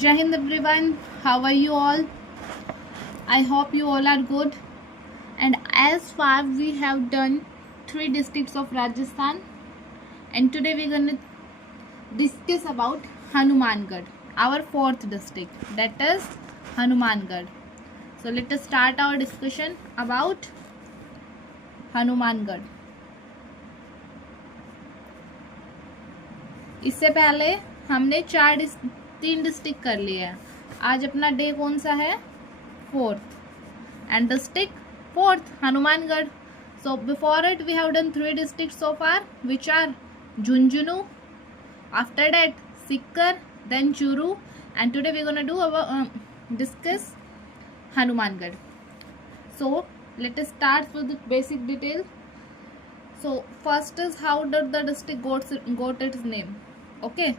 Jai Hind everyone, how are you all? I hope you all are good. And as far we have done 3 districts of Rajasthan, and today we're going to discuss about Hanumangarh, our 4th district, that is Hanumangarh. So let us start our discussion about Hanumangarh. इससे पहले हमने 3 district कर लिए हैं. आज अपना day कौन सा है? 4th. And district 4th, Hanumangarh. So before it we have done 3 districts so far, which are Junjunu, after that Sikar, then Churu, and today we're gonna do our discuss Hanumangarh. So let us start with the basic detail. So first is how did the district got its name? Okay,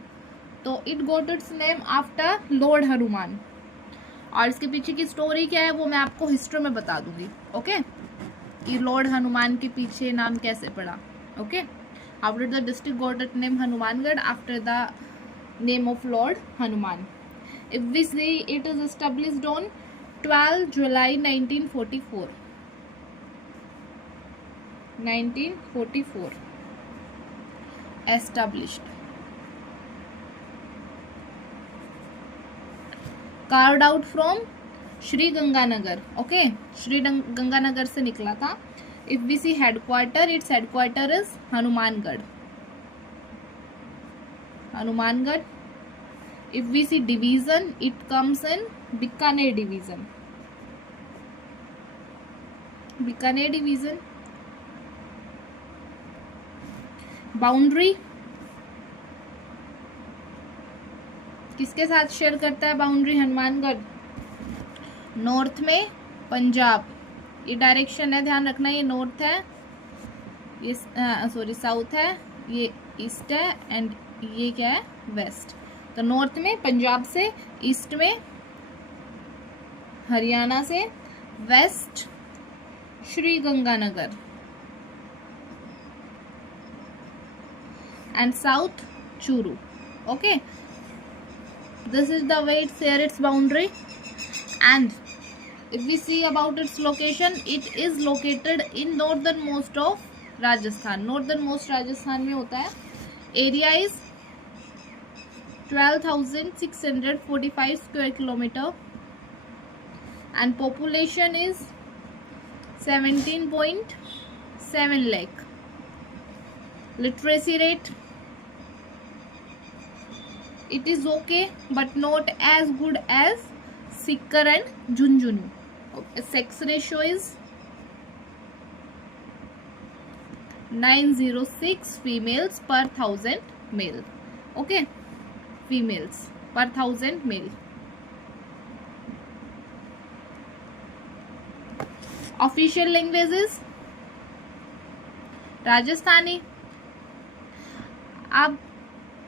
so it got its name after Lord Hanuman. और इसके पीछे की story क्या है वो मैं आपको history में बता दूंगी. ओके, ये लॉर्ड हनुमान के पीछे नाम कैसे पड़ा. Okay, how did the district got it name Hanumangarh after the name of lord Hanuman. If we see it is established on 12 July 1944. 1944 established. Carved out from Shri Ganganagar. Okay, Shri Ganganagar से निकला था. If we see headquarter, its headquarter is Hanumangarh. Hanumangarh. If we see division, it comes in Bikaner division. Bikaner division. Boundary किसके साथ share करता है boundary Hanumangarh? North में पंजाब. ये direction है, ध्यान रखना. ये नॉर्थ है, ये सॉरी साउथ है, ये ईस्ट है, एंड ये क्या है? वेस्ट. तो नॉर्थ में पंजाब से, ईस्ट में हरियाणा से, west Shri Ganganagar, and south Churu. Okay, this is the way it's here, its boundary. And if we see about its location, it is located in northernmost of Rajasthan. northernmost Rajasthan में होता है. area is 12,645 square kilometer and population is 17.7 lakh. literacy rate, it is okay but not as good as Sikar and Junjunu. Sex ratio is 906 females per 1000 male. Okay, females per 1000 male. Official language is Rajasthani. Ab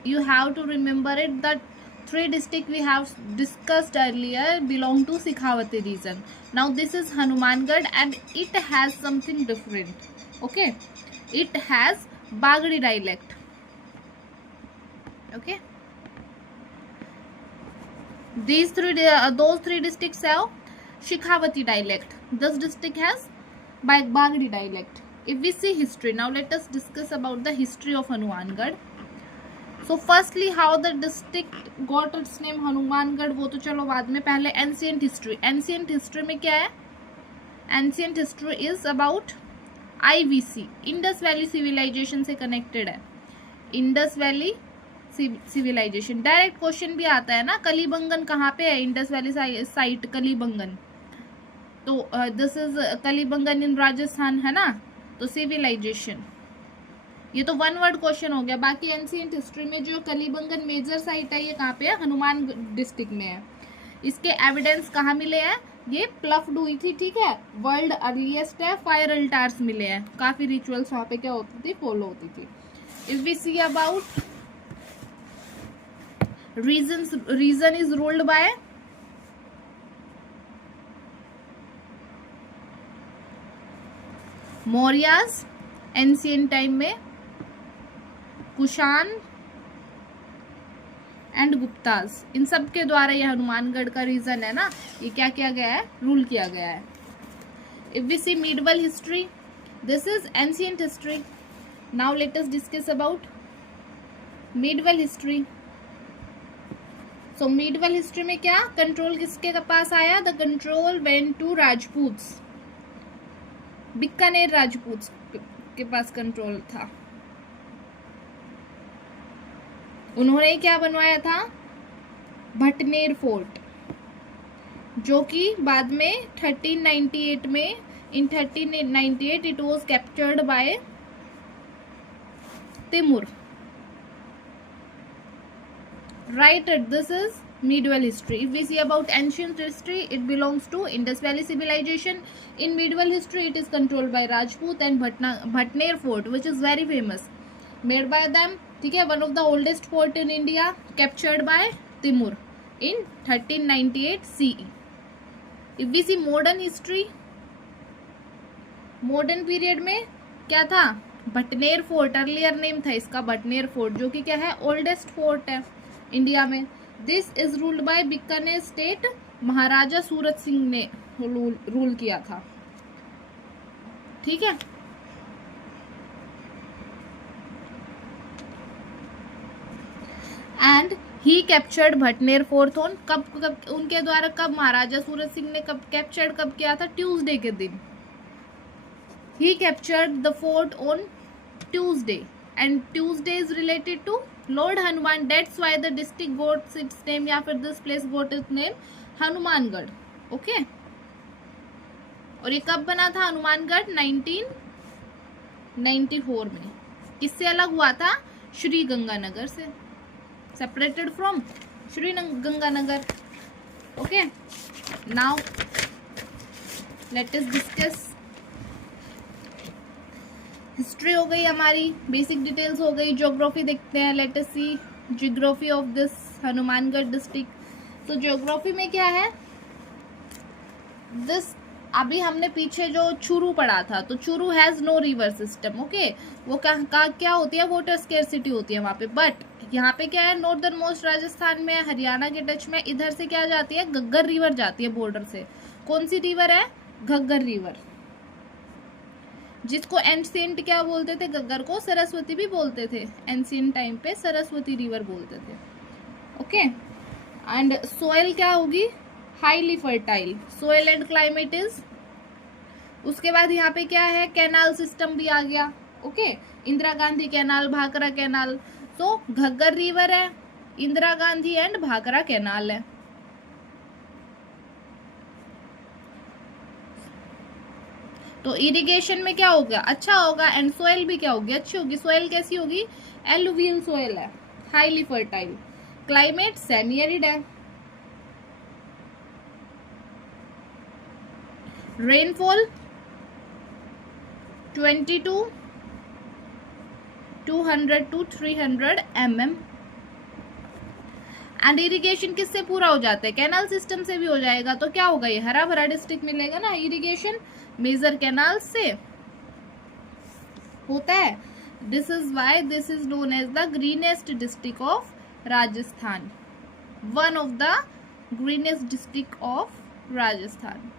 you have to remember it that 3 districts we have discussed earlier belong to Shekhawati region. Now this is Hanumangarh and it has something different. Okay, it has Bagri dialect. Okay, those 3 districts have Shekhawati dialect. This district has Bagri dialect. If we see history, now let us discuss about the history of Hanumangarh. So firstly, how the district got its name Hanumangarh वो तो चलो बाद में. पहले ancient history. ancient history में क्या है? ancient history is about IVC, Indus Valley Civilization से connected है. Indus Valley Civilization. Direct question भी आता है ना, कलीबंगन कहाँ पे है? Indus Valley site Kalibangan. तो this is Kalibangan in Rajasthan है ना. तो सिविलाइजेशन, ये तो वन वर्ड क्वेश्चन हो गया. बाकी एंशिएंट हिस्ट्री में जो कलीबंगन मेजर साइट है ये कहाँ पे है? हनुमान डिस्ट्रिक्ट में है. इसके एविडेंस कहाँ मिले हैं? ये प्लफ्ड हुई थी. ठीक है, वर्ल्ड अर्लीस्ट है. फायर अल्टार्स मिले हैं. काफी रिचुअल्स वहाँ पे क्या होती थी? फॉलो होती थी. If we see about region is ruled by Mauryas ancient time में, कुशान एंड गुप्ताज, इन सब के द्वारा ये हनुमानगढ़ का रीजन है ना, ये क्या किया गया है, रूल किया गया है. If we see medieval history, this is ancient history. Now let us discuss about medieval history. So medieval history में क्या कंट्रोल किसके पास आया, the control went to Rajputs, Bikaner Rajputs के पास कंट्रोल था. उन्होंने क्या बनवाया था, भटनेर फोर्ट, जो कि बाद में 1398 में, इन 1398 it was captured by Timur. Right, this is medieval history. If we see about ancient history, it belongs to Indus Valley civilization. In medieval history, it is controlled by Rajput and Bhatner Fort, which is very famous, made by them. ठीक है, one of the oldest fort in India, captured by Timur in 1398 CE. If we see modern history, modern period में क्या था, Bhatner fort, earlier name था इसका Bhatner fort, जो कि क्या है, ओल्डेस्ट फोर्ट है इंडिया में. This is ruled by Bikaner state, Maharaja Surat Singh ने रूल किया था. ठीक है, and he captured Bhatner fort on, कब उनके द्वारा, कब महाराजा सूरत सिंह ने कब कैप्चर्ड, कब किया था, ट्यूसडे के दिन. He captured the fort on Tuesday, and Tuesday is related to lord Hanuman. That's why the district got its name, या फिर this place got its name Hanumangarh. Okay, और ये कब बना था हनुमानगढ़, 1994 में. किससे अलग हुआ था, श्री गंगानगर से, separated from Shri Ganganagar. Okay, now let us discuss. History हो गई हमारी, बेसिक डिटेल्स हो गई, ज्योग्राफी देखते हैं. Let us see geography of this Hanumangarh district. तो ज्योग्राफी में क्या है, दिस अभी हमने पीछे जो चूरू पढ़ा था, तो Churu has no river system. Okay, वो क्या होती है, वाटर स्केर्सिटी होती है वहां पे. बट यहाँ पे क्या है, नॉर्दर्न मोस्ट राजस्थान में, हरियाणा के टच में, इधर से क्या जाती है, घग्गर रिवर जाती है बॉर्डर से. कौन सी रिवर है, घग्गर रिवर, जिसको एंशिएंट क्या बोलते थे, घग्गर को सरस्वती भी बोलते थे. एंशिएंट टाइम पे सरस्वती रिवर बोलते थे. ओके, एंड सोयल क्या होगी, highly fertile soil and climate is. उसके बाद यहाँ पे क्या है, कैनाल सिस्टम भी आ गया. Okay, Indira Gandhi canal, Bhakra canal. तो घग्गर रिवर है, इंदिरा गांधी एंड भाखरा कैनाल है. तो इरिगेशन में क्या होगा, अच्छा होगा, एंड सोयल भी क्या होगी, अच्छी होगी. सोयल कैसी होगी, एलुवियल सोयल है, highly fertile. Climate semi arid है. Rainfall 22 to 200 to 300 mm. And irrigation किससे पूरा हो जाता है, कैनाल सिस्टम से भी हो जाएगा. तो क्या होगा, ये हरा भरा डिस्ट्रिक्ट मिलेगा ना. इरिगेशन मेजर कैनाल से होता है. This is why this is known as the greenest district of Rajasthan, one of the greenest district of Rajasthan.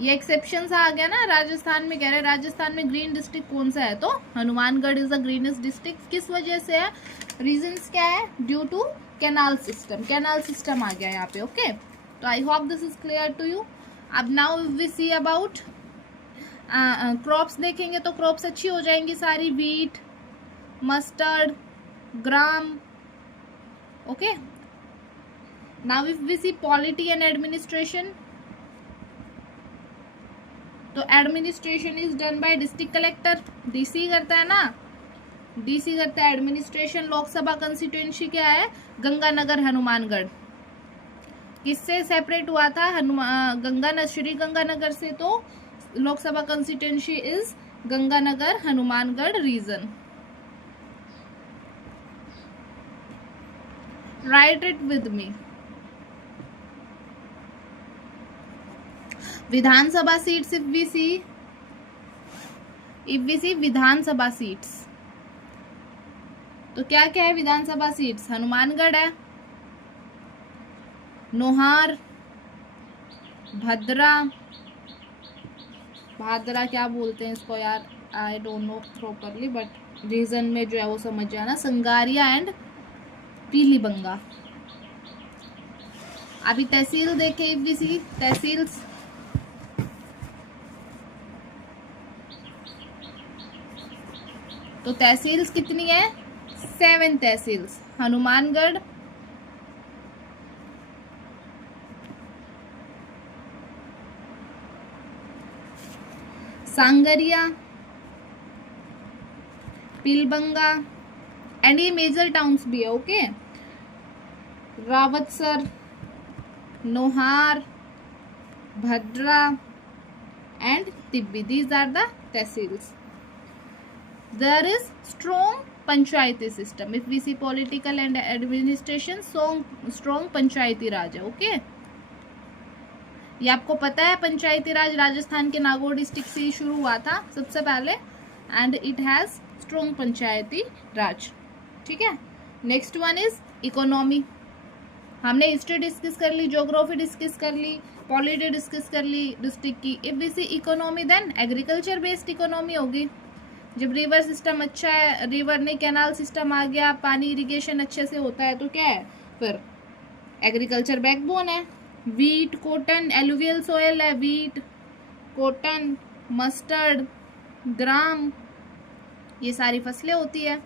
ये एक्सेप्शन आ गया ना, राजस्थान में कह रहे हैं, राजस्थान में ग्रीन डिस्ट्रिक्ट कौन सा है, तो Hanumangarh is the greenest district. किस वजह से है, रीजंस क्या है, due to canal system. Canal system आ गया यहाँ पे. ओके, तो I hope this is clear to you. अब now we see about crops देखेंगे, तो क्रॉप्स अच्छी हो जाएंगी सारी, wheat, mustard, gram. Okay, now if we see polity and administration, तो administration is done by district collector. DC करता है ना, डीसी करता है एडमिनिस्ट्रेशन. लोकसभा कंस्टिट्यूएंसी क्या है, गंगानगर हनुमानगढ़. किससे सेपरेट हुआ था, श्री गंगानगर से. तो Lok Sabha constituency is Ganganagar Hanumangarh region. Right it with me. Vidhan Sabha seats, if we see Vidhan Sabha seats, तो क्या क्या है विधानसभा सीट्स? हनुमानगढ़ है, नोहार, भादरा क्या बोलते हैं इसको यार, I don't know properly, but region में जो है वो समझ जाना, संगारिया एंड पीलीबंगा। अभी तहसील देखे, इफवीसी तहसील्स, तो तहसील्स कितनी है? 7 तहसील्स। हनुमानगढ़, सांगरिया, पीलबंगा, एंड ये मेजर टाउन्स भी है, okay. Rawatsar, Nohar, Bhadra and Tibbi. These are the tehsils. There is strong panchayati system. If we see political and administration, strong panchayati raj है, okay? ये आपको पता है पंचायती राज राजस्थान के नागौर डिस्ट्रिक्ट से शुरू हुआ था सबसे पहले, and it has strong Panchayati Raj, ठीक है। Next one is economy. हमने हिस्ट्री डिस्कस कर ली, ज्योग्राफी डिस्कस कर ली, पॉलिटी डिस्कस कर ली डिस्ट्रिक्ट की। If we see economy, then agriculture based economy होगी। जब रिवर सिस्टम अच्छा है, रिवर नहीं कैनाल सिस्टम आ गया, पानी इरिगेशन अच्छे से होता है, तो क्या है फिर एग्रीकल्चर बैकबोन है। वीट, कॉटन, एलुवियल सोयल है, वीट, कॉटन, मस्टर्ड, ग्राम, ये सारी फसलें होती है,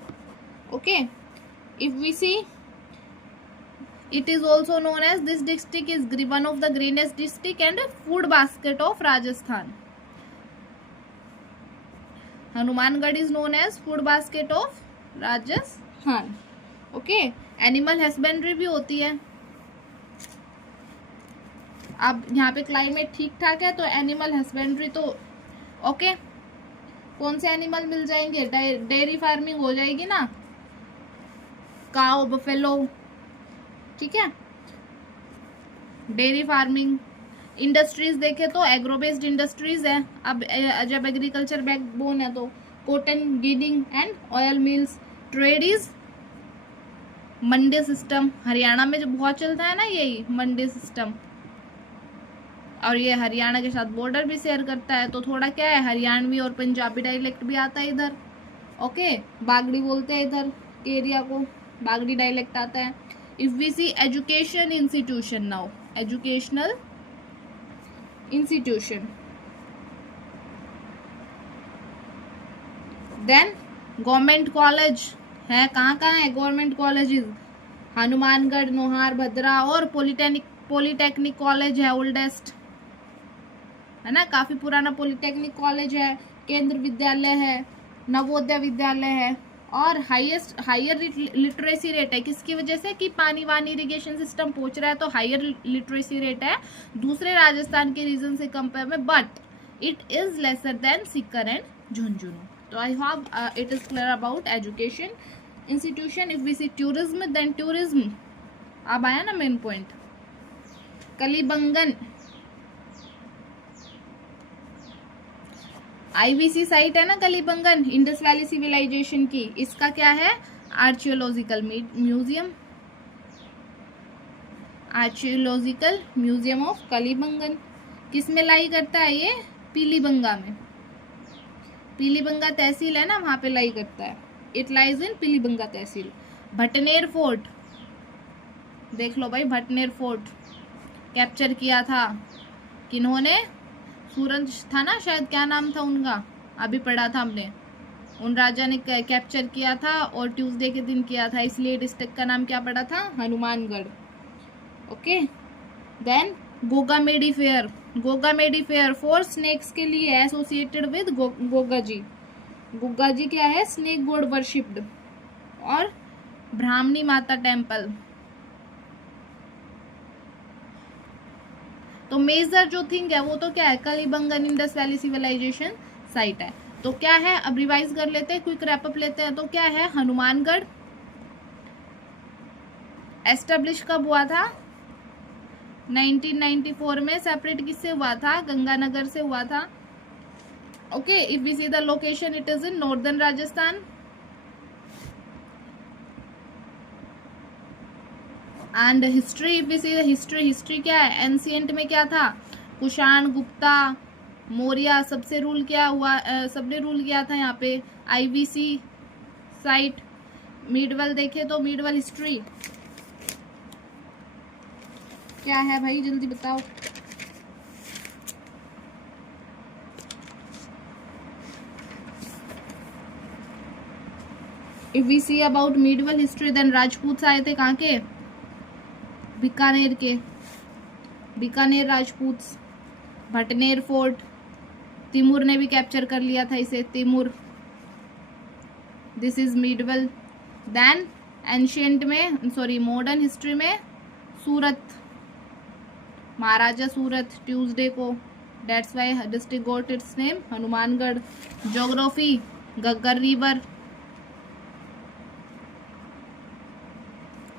okay. If we see, it is also known as, this district is one of the greenest district and food basket of Rajasthan. Hanumangarh is known as food basket of Rajasthan, okay. Animal husbandry भी होती है। अब यहाँ पे climate ठीक ठाक है तो एनिमल हस्बेंड्री तो ओके। कौन से एनिमल मिल जाएंगे? डेयरी फार्मिंग हो जाएगी ना, काउ, बफेलो, ठीक है, डेयरी फार्मिंग। इंडस्ट्रीज देखे तो एग्रो बेस्ड इंडस्ट्रीज है। अब जब एग्रीकल्चर बैकबोन है तो cotton ginning and oil mills. Trade is Mandi system, Haryana में जो बहुत चलता है ना यही मंडी सिस्टम, और ये हरियाणा के साथ बॉर्डर भी शेयर करता है, तो थोड़ा क्या है हरियाणवी और पंजाबी डायलेक्ट भी आता है इधर, ओके। बागड़ी बोलते हैं इधर के एरिया को, बागड़ी डायलेक्ट आता है। If we see education institution now, educational institution, then government college है, कहाँ है गवर्नमेंट कॉलेजेस? हनुमानगढ़, नोहार, भद्रा, और पॉलिटेक्निक कॉलेज है, ओल्डेस्ट है ना, काफी पुराना पॉलिटेक्निक कॉलेज है। केंद्र विद्यालय है, नवोदय विद्यालय है, और हायर लिटरेसी रेट है। किसकी वजह से? कि पानी वानी इरिगेशन सिस्टम पहुंच रहा है, तो हायर लिटरेसी रेट है दूसरे राजस्थान के रीजन से कंपेयर में, but it is lesser than Sikar and Jhunjhunu. तो I hope it is clear about education institution. If we see tourism, then tourism अब आया ना main point. Kalibangan IVC site है ना कलीबंगन, इंडस वैली सिविलाइजेशन की, इसका क्या है? Archaeological museum, archaeological museum of Kalibangan. किस में लाई करता है ये? पीलीबंगा में। पीलीबंगा तहसील है ना, वहां पे लाई करता है। It lies in Pilibanga tehsil. Bhatner fort देख लो भाई, भटनेर फोर्ट कैप्चर किया था किन्होंने? सूरज था ना शायद, क्या नाम था उनका, अभी पढ़ा था हमने। उन राजा ने कैप्चर किया था और ट्यूसडे के दिन किया था, इसलिए डिस्ट्रिक्ट का नाम क्या पड़ा था? Hanumangarh, okay. Then Gogamedi fair, Gogamedi fair for snakes के लिए एसोसिएटेड विद गोगा जी। गोगा जी क्या है? Snake god worshipped. और ब्राह्मणी माता टेम्पल। तो मेजर जो थिंग है वो तो क्या है? कलीबंगन इंडस वैली सिविलाइजेशन साइट है। तो क्या है, अब रिवाइज कर लेते हैं, क्विक रैपअप लेते हैं। तो क्या है? हनुमानगढ़ एस्टेब्लिश कब हुआ था? 1994 में। सेपरेट किससे हुआ था? गंगानगर से हुआ था, okay. If we see the location, it is in northern Rajasthan. And history, if we see the history, history क्या है, एंशिएंट में क्या था, कुषाण, गुप्ता, मौर्य, सबसे रूल क्या हुआ, सबने रूल किया था यहाँ पे, आईवीसी साइट। मिडवल देखे तो मिडवल हिस्ट्री क्या है भाई, जल्दी बताओ। If we see about medieval history, then Rajput आए थे कहाँ के, बीकानेर के, बीकानेर राजपूत, भटनेर फोर्ट, तिमूर ने भी कैप्चर कर लिया था इसे, Timur. This is medieval. Then ancient में, सॉरी मॉडर्न हिस्ट्री में, सूरत, महाराजा सूरत, ट्यूसडे को, that's why district got its name, Hanumangarh. Geography, Ghaggar river,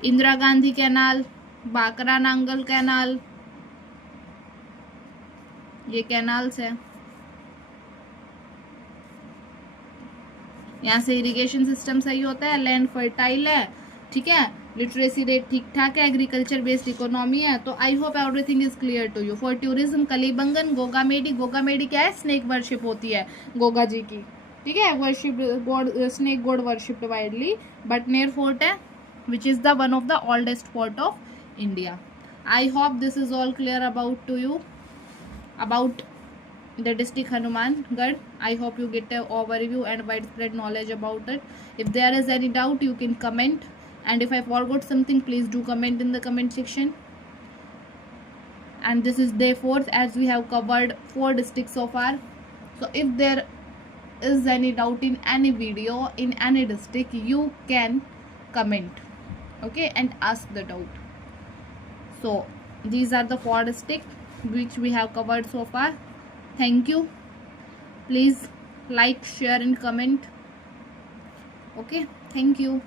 Indira Gandhi canal, Bhakra Nangal canal, ये कैनाल्स है। यहाँ से इरिगेशन सिस्टम सही होता है, लैंड फर्टाइल है, ठीक है, लिटरेसी रेट ठीक ठाक है, एग्रीकल्चर बेस्ड इकोनॉमी है। तो I hope everything is clear to you. For tourism, Kalibangan, Gogamedi, Gogamedi क्या है, स्नेक वर्शिप होती है गोगा जी की, ठीक है, worship God, snake God worship widely. Bhatner fort है which is the one of the oldest fort of India. I hope this is all clear about to you about the district Hanumangarh. I hope you get a overview and widespread knowledge about it. If there is any doubt, you can comment, and if I forgot something, please do comment in the comment section. And this is day 4, as we have covered 4 districts so far. So if there is any doubt in any video in any district, you can comment, okay, and ask the doubt. So these are the 4 districts which we have covered so far. Thank you. Please like, share and comment. Okay, thank you.